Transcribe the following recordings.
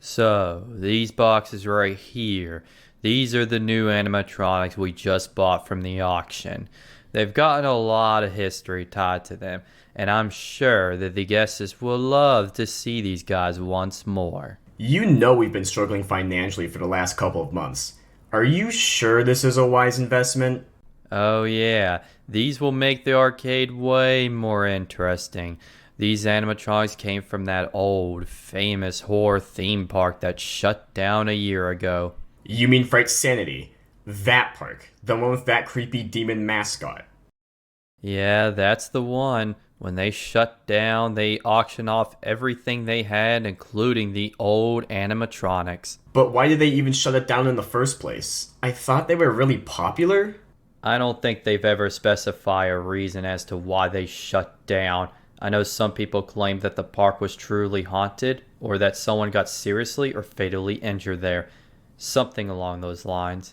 So, these boxes right here, these are the new animatronics we just bought from the auction. They've gotten a lot of history tied to them, and I'm sure that the guests will love to see these guys once more. You know we've been struggling financially for the last couple of months. Are you sure this is a wise investment? Oh, yeah, these will make the arcade way more interesting. These animatronics came from that old, famous horror theme park that shut down a year ago. You mean Fright Sanity? That park. The one with that creepy demon mascot. Yeah, that's the one. When they shut down, they auctioned off everything they had, including the old animatronics. But why did they even shut it down in the first place? I thought they were really popular? I don't think they've ever specified a reason as to why they shut down. I know some people claim that the park was truly haunted, or that someone got seriously or fatally injured there. Something along those lines.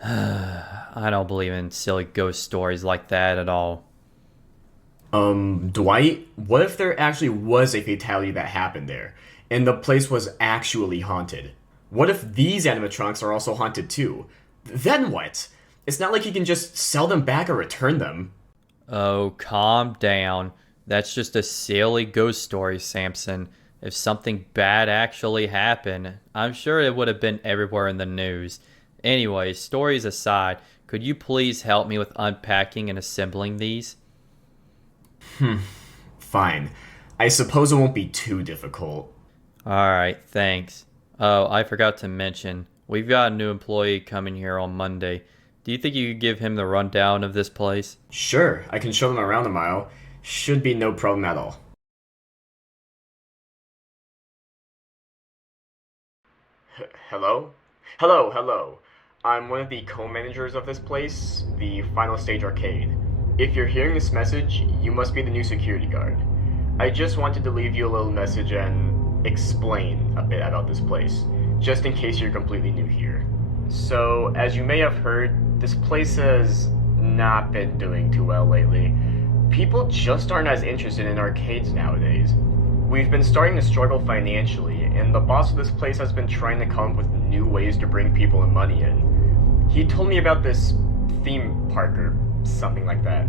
I don't believe in silly ghost stories like that at all. Dwight, what if there actually was a fatality that happened there, and the place was actually haunted? What if these animatronics are also haunted too? Then what? It's not like you can just sell them back or return them. Oh, calm down. That's just a silly ghost story, Samson. If something bad actually happened, I'm sure it would have been everywhere in the news. Anyway, stories aside, could you please help me with unpacking and assembling these? Fine. I suppose it won't be too difficult. Alright, thanks. Oh, I forgot to mention, we've got a new employee coming here on Monday. Do you think you could give him the rundown of this place? Sure, I can show them around a mile. Should be no problem at all. Hello? Hello. I'm one of the co-managers of this place, the Final Stage Arcade. If you're hearing this message, you must be the new security guard. I just wanted to leave you a little message and explain a bit about this place, just in case you're completely new here. So, as you may have heard, this place has not been doing too well lately. People just aren't as interested in arcades nowadays. We've been starting to struggle financially, and the boss of this place has been trying to come up with new ways to bring people and money in. He told me about this theme park or something like that.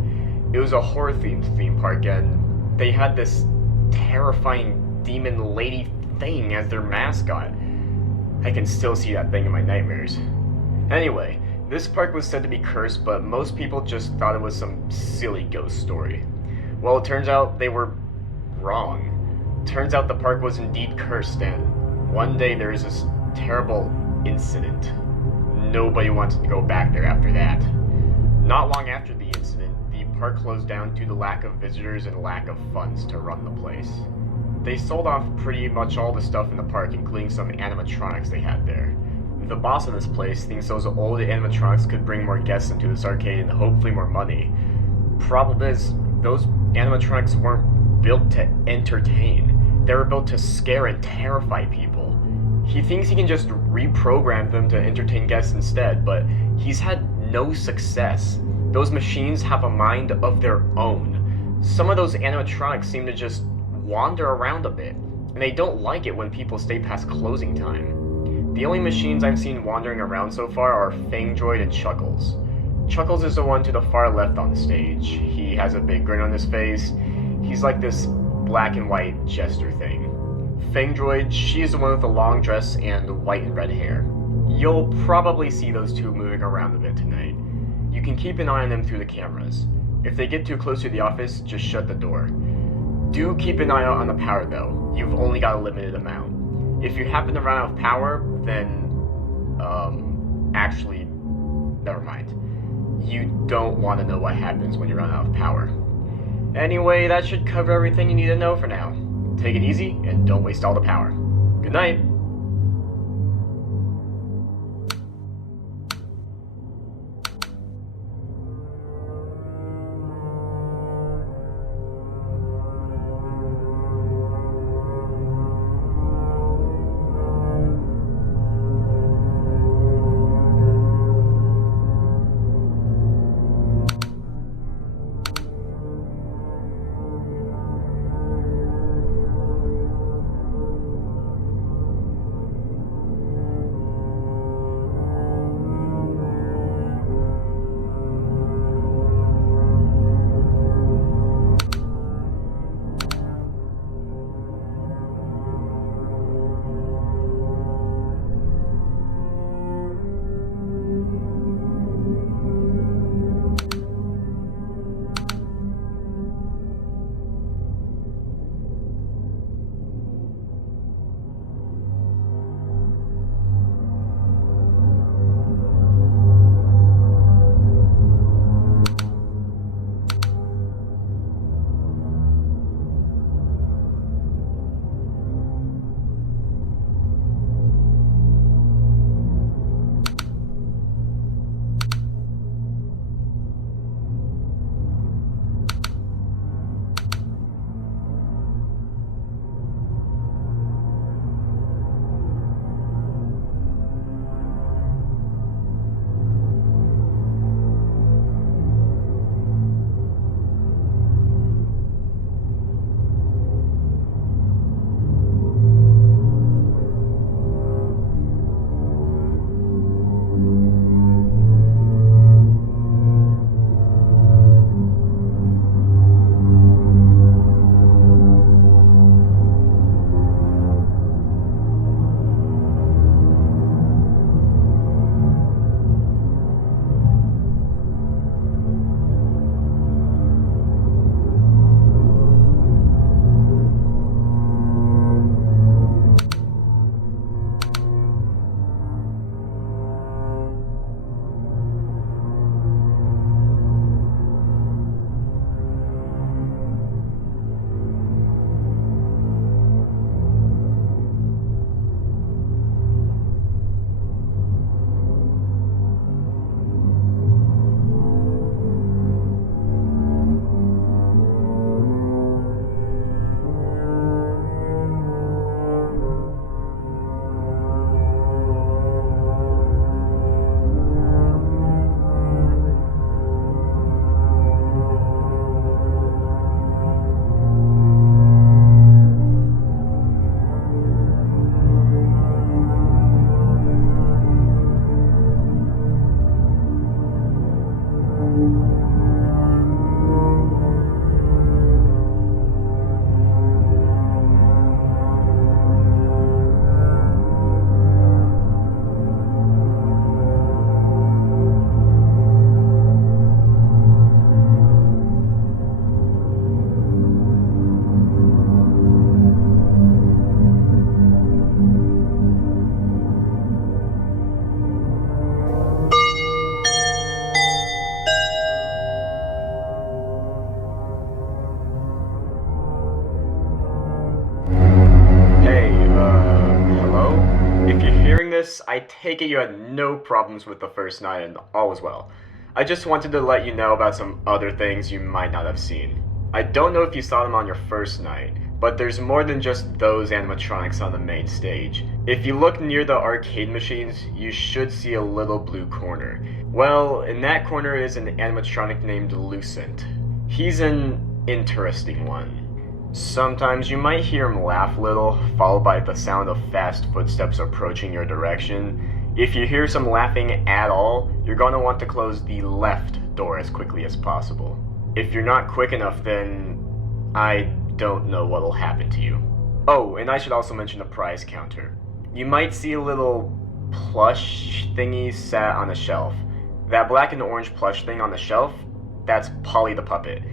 It was a horror themed theme park, and they had this terrifying demon lady thing as their mascot. I can still see that thing in my nightmares. Anyway, this park was said to be cursed, but most people just thought it was some silly ghost story. Well, it turns out they were wrong. Turns out the park was indeed cursed, and one day there was this terrible incident. Nobody wanted to go back there after that. Not long after the incident, the park closed down due to lack of visitors and lack of funds to run the place. They sold off pretty much all the stuff in the park, including some animatronics they had there. The boss of this place thinks those old animatronics could bring more guests into this arcade and hopefully more money. Problem is, those animatronics weren't built to entertain. They were built to scare and terrify people. He thinks he can just reprogram them to entertain guests instead, but he's had no success. Those machines have a mind of their own. Some of those animatronics seem to just wander around a bit, and they don't like it when people stay past closing time. The only machines I've seen wandering around so far are Fangdroid and Chuckles. Chuckles is the one to the far left on the stage. He has a big grin on his face. He's like this black and white jester thing. Fangdroid, she is the one with the long dress and white and red hair. You'll probably see those two moving around a bit tonight. You can keep an eye on them through the cameras. If they get too close to the office, just shut the door. Do keep an eye out on the power though. You've only got a limited amount. If you happen to run out of power, then, actually, never mind. You don't want to know what happens when you run out of power. Anyway, that should cover everything you need to know for now. Take it easy, and don't waste all the power. Good night. this, I take it you had no problems with the first night and all was well. I just wanted to let you know about some other things you might not have seen. I don't know if you saw them on your first night, but there's more than just those animatronics on the main stage. If you look near the arcade machines, you should see a little blue corner. Well, in that corner is an animatronic named Lucent. He's an interesting one. Sometimes you might hear him laugh a little, followed by the sound of fast footsteps approaching your direction. If you hear some laughing at all, you're going to want to close the left door as quickly as possible. If you're not quick enough, then I don't know what'll happen to you. Oh, and I should also mention the prize counter. You might see a little plush thingy sat on a shelf. That black and orange plush thing on the shelf, that's Polly the puppet.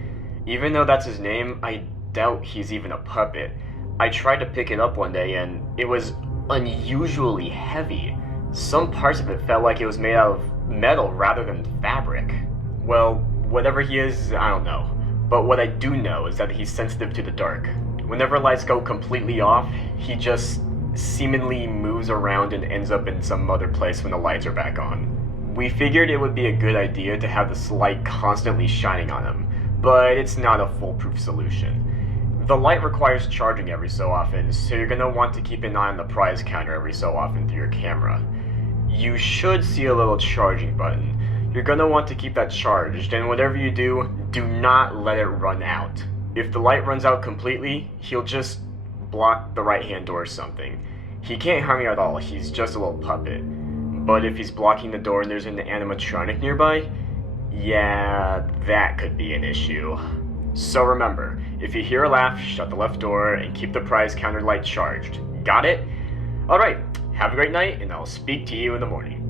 Even though that's his name, I doubt he's even a puppet. I tried to pick it up one day and it was unusually heavy. Some parts of it felt like it was made out of metal rather than fabric. Well, whatever he is, I don't know. But what I do know is that he's sensitive to the dark. Whenever lights go completely off, he just seemingly moves around and ends up in some other place when the lights are back on. We figured it would be a good idea to have this light constantly shining on him, but it's not a foolproof solution. The light requires charging every so often, so you're going to want to keep an eye on the prize counter every so often through your camera. You should see a little charging button. You're going to want to keep that charged, and whatever you do, do not let it run out. If the light runs out completely, he'll just block the right-hand door or something. He can't harm you at all, he's just a little puppet. But if he's blocking the door and there's an animatronic nearby, yeah, that could be an issue. So remember, if you hear a laugh, shut the left door and keep the prize counter light charged. Got it? Alright, have a great night, and I'll speak to you in the morning.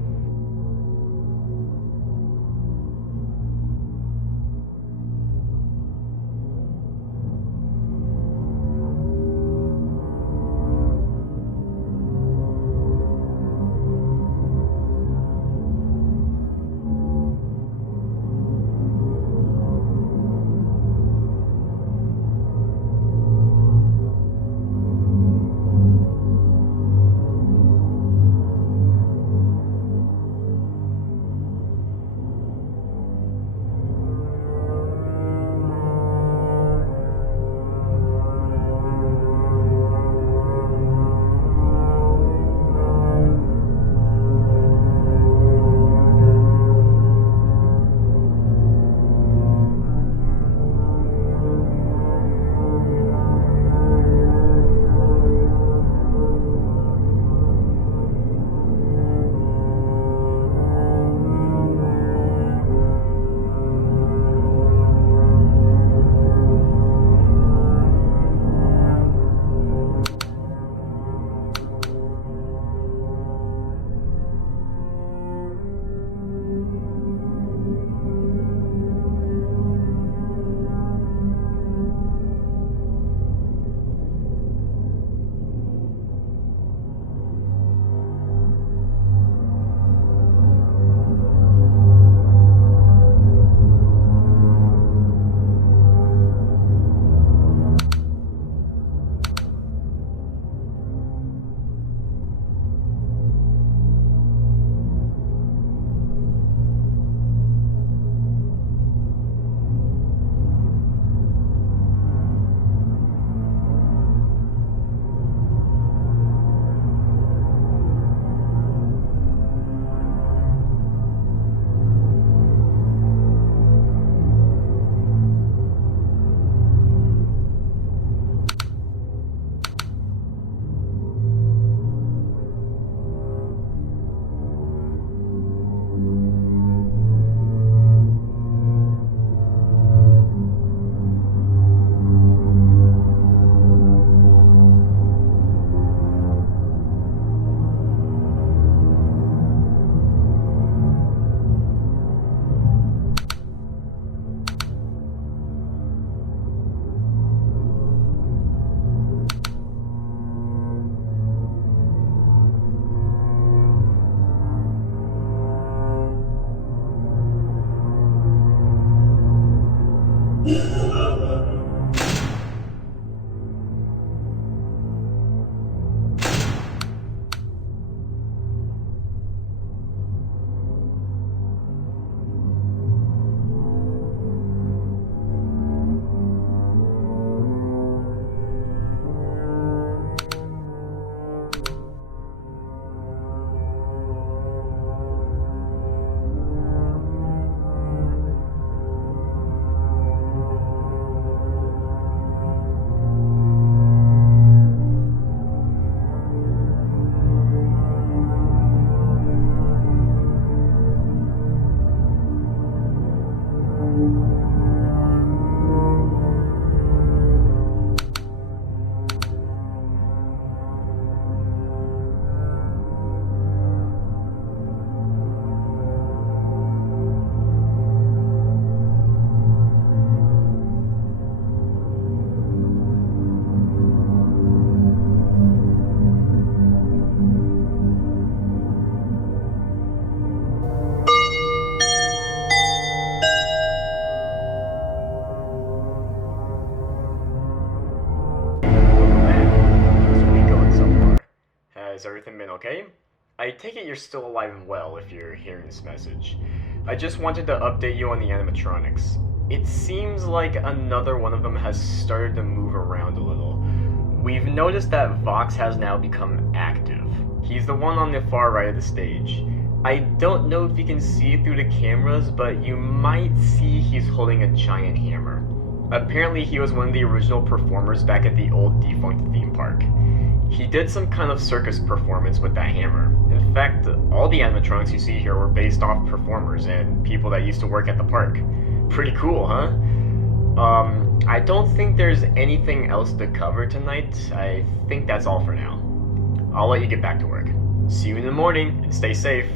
Has everything been okay? I take it you're still alive and well if you're hearing this message. I just wanted to update you on the animatronics. It seems like another one of them has started to move around a little. We've noticed that Vox has now become active. He's the one on the far right of the stage. I don't know if you can see through the cameras, but you might see he's holding a giant hammer. Apparently he was one of the original performers back at the old defunct theme park. He did some kind of circus performance with that hammer. In fact, all the animatronics you see here were based off performers and people that used to work at the park. Pretty cool, huh? I don't think there's anything else to cover tonight. I think that's all for now. I'll let you get back to work. See you in the morning, and stay safe.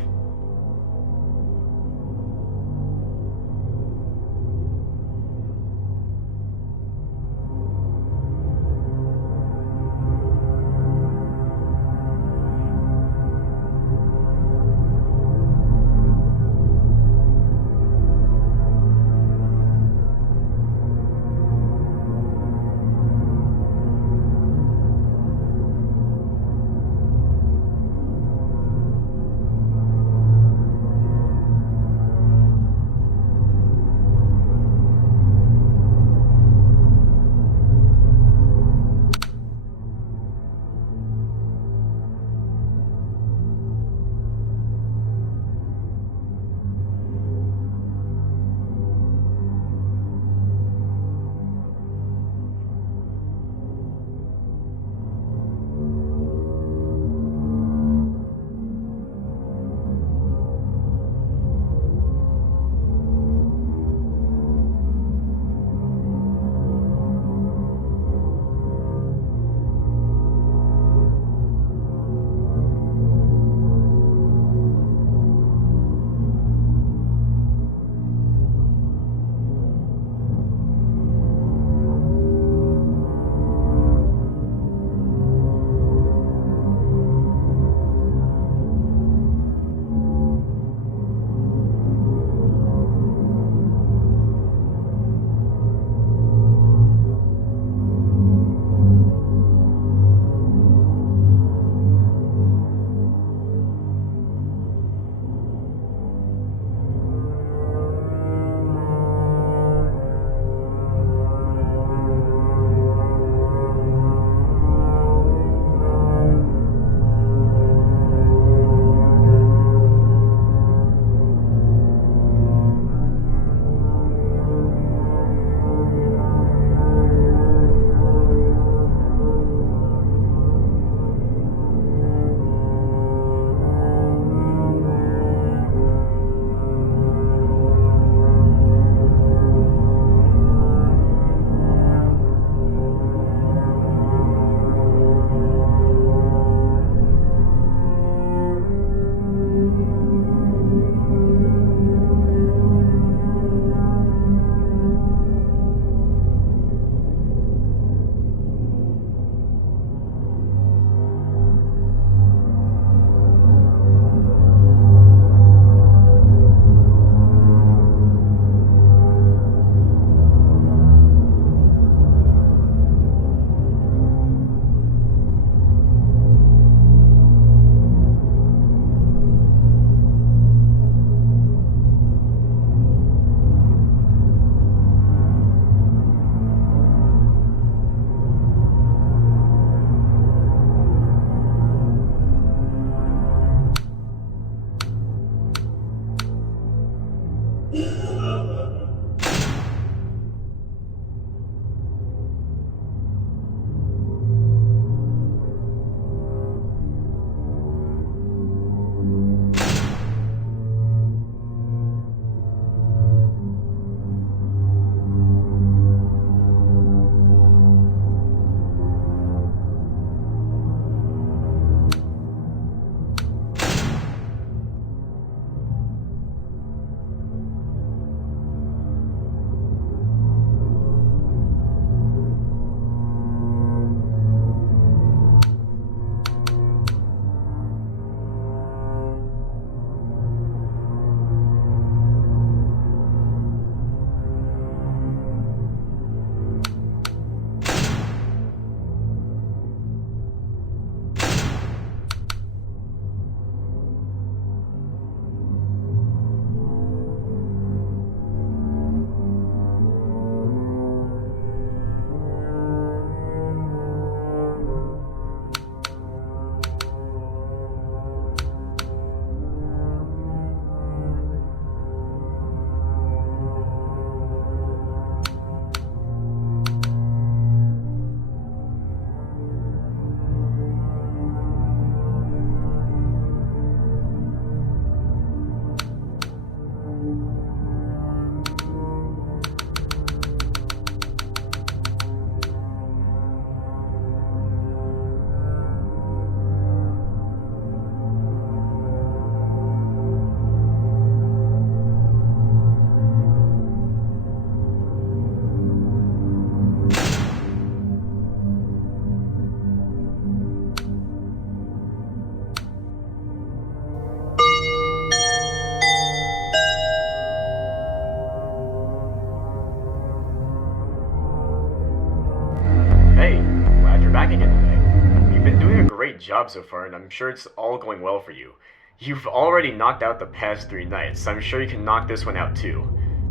great job so far, and I'm sure it's all going well for you. You've already knocked out the past 3 nights, so I'm sure you can knock this one out too.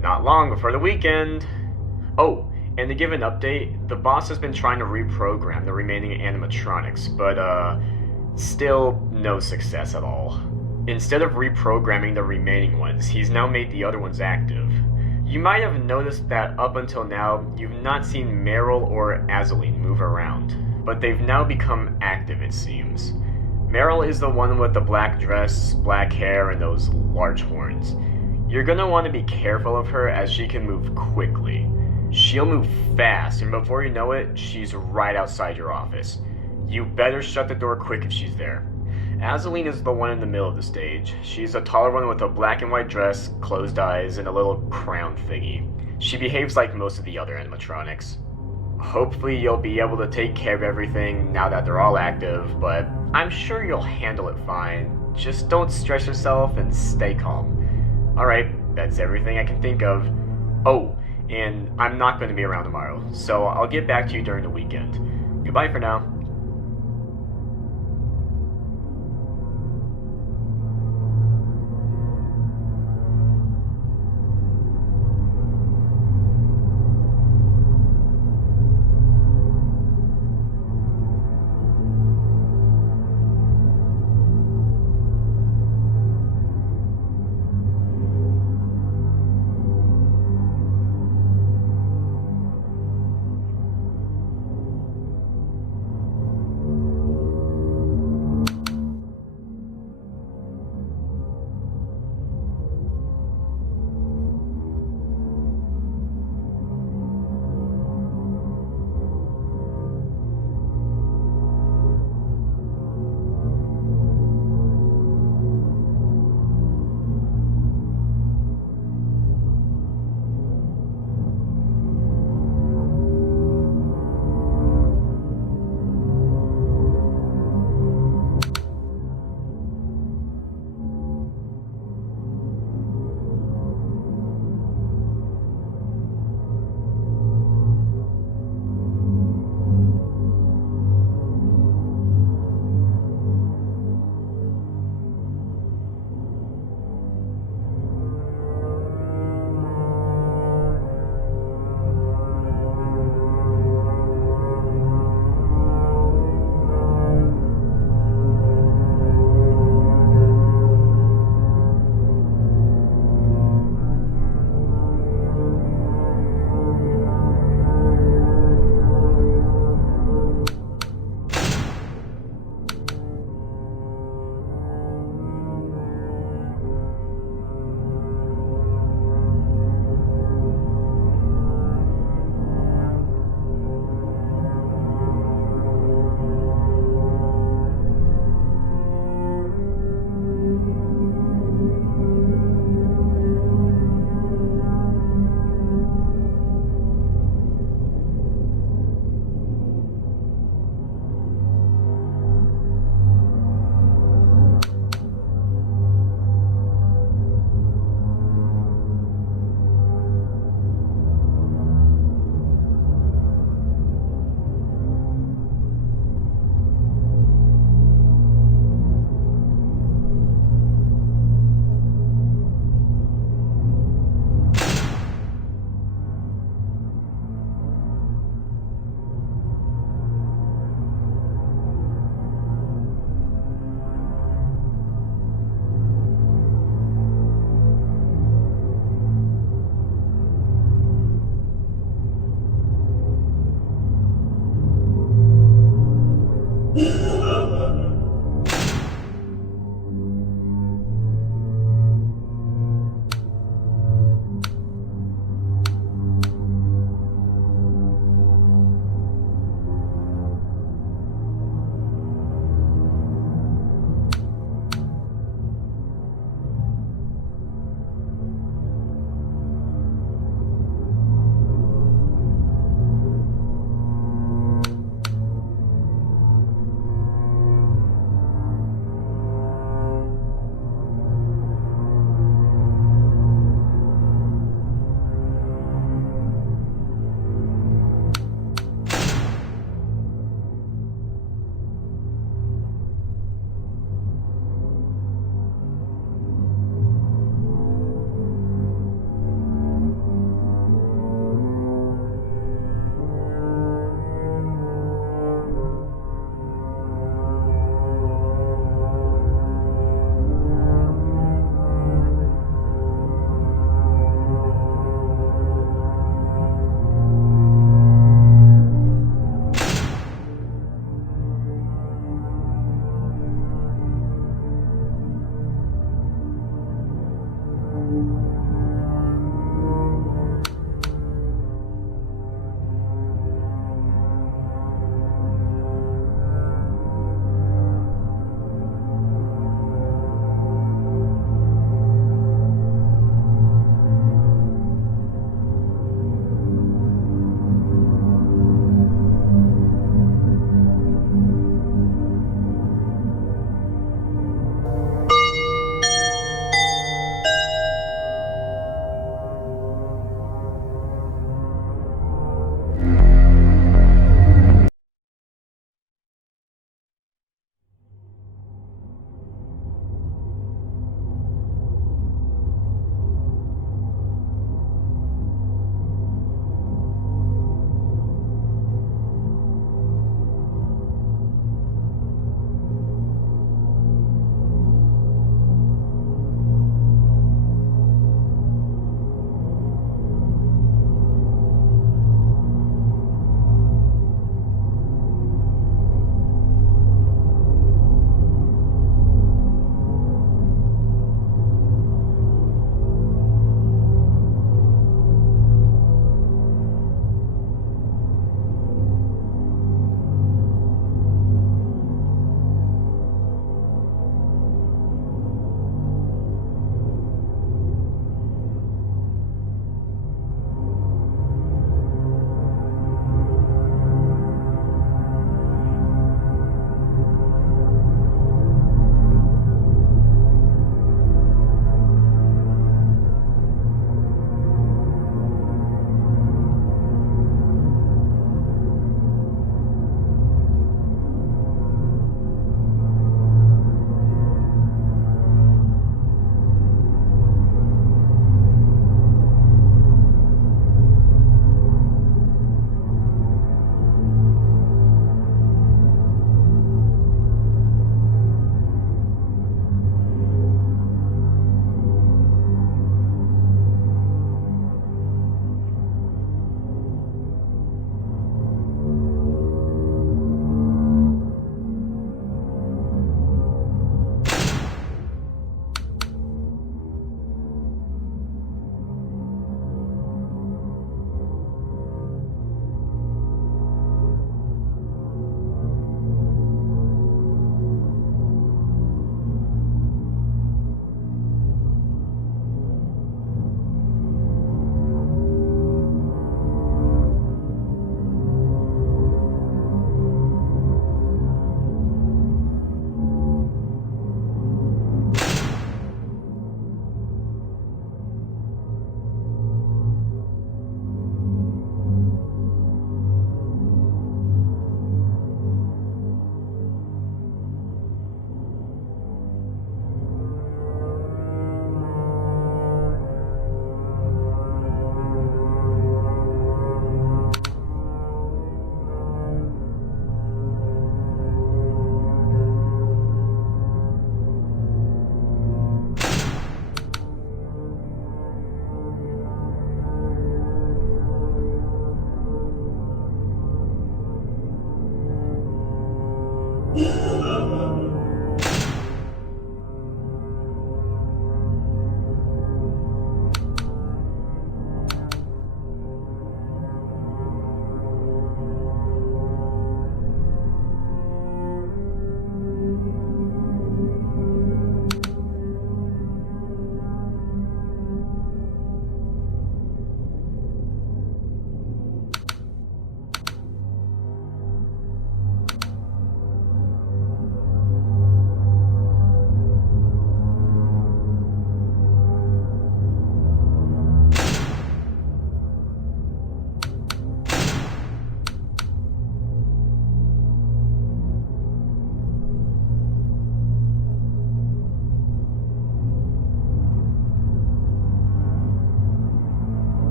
Not long before the weekend. Oh, and to give an update, the boss has been trying to reprogram the remaining animatronics, but still no success at all. Instead of reprogramming the remaining ones, he's now made the other ones active. You might have noticed that up until now, you've not seen Meryl or Azaleen move around, but they've now become active, it seems. Meryl is the one with the black dress, black hair, and those large horns. You're gonna want to be careful of her as she can move quickly. She'll move fast, and before you know it, she's right outside your office. You better shut the door quick if she's there. Azaleen is the one in the middle of the stage. She's a taller one with a black and white dress, closed eyes, and a little crown thingy. She behaves like most of the other animatronics. Hopefully you'll be able to take care of everything now that they're all active, but I'm sure you'll handle it fine. Just don't stress yourself and stay calm. Alright, that's everything I can think of. Oh, and I'm not going to be around tomorrow, so I'll get back to you during the weekend. Goodbye for now.